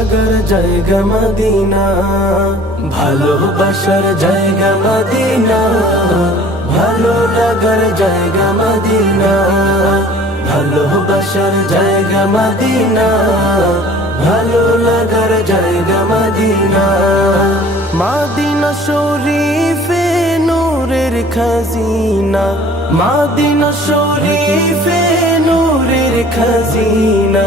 ভালো লাগার জায়গা মদিনা ভালোবাসার জায়গা মদিনা, ভালো লাগার জায়গা মদিনা ভালোবাসার জায়গা মদিনা, ভালো লাগার জায়গা মদিনা। মাদিনা শরীফে নূরের খাজিনা, মাদিনা শরীফে নূরের খাজিনা।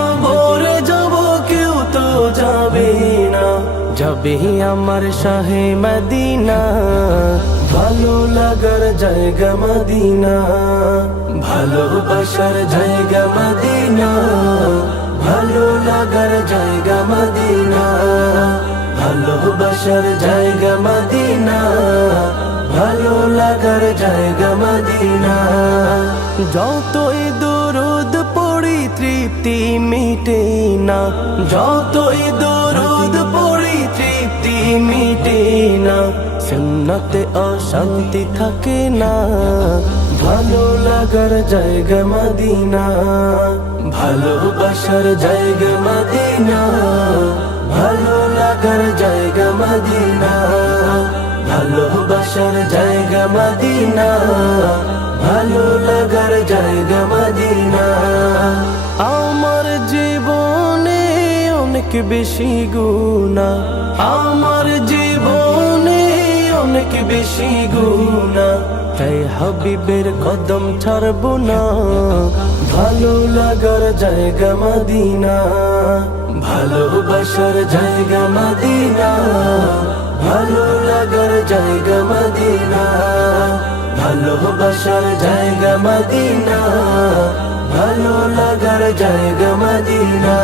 যাবে আমার শাহে মদিনা। ভালো লাগার জায়গা মদিনা। ভালোবাসার জায়গা মদিনা। ভালো লাগার জায়গা মদিনা। ভালোবাসার জায়গা মদিনা। ভালো লাগার জায়গা মদিনা। যতই দরুদ পড়ি তৃপ্তি মিটে না। যতই তৃপ্তি মিটে না, সুন্নতে অশান্তি থাকে না। ভালো লাগার জায়গা মদিনা ভালোবাসার জায়গা মদিনা, ভালো লাগার জায়গা মদিনা ভালোবাসার জায়গা মদিনা, ভালো লাগার জায়গা মদিনা। আমার জীবনে অনেক বেশি গুণা আমার বেশি গুণা? তাই হাবিবের কদম ছাড়ব না। ভালো লাগার জায়গা মদিনা। ভালোবাসার জায়গা মদিনা। ভালো লাগার জায়গা মদিনা। ভালোবাসার জায়গা মদিনা। ভালো লাগার জায়গা মদিনা।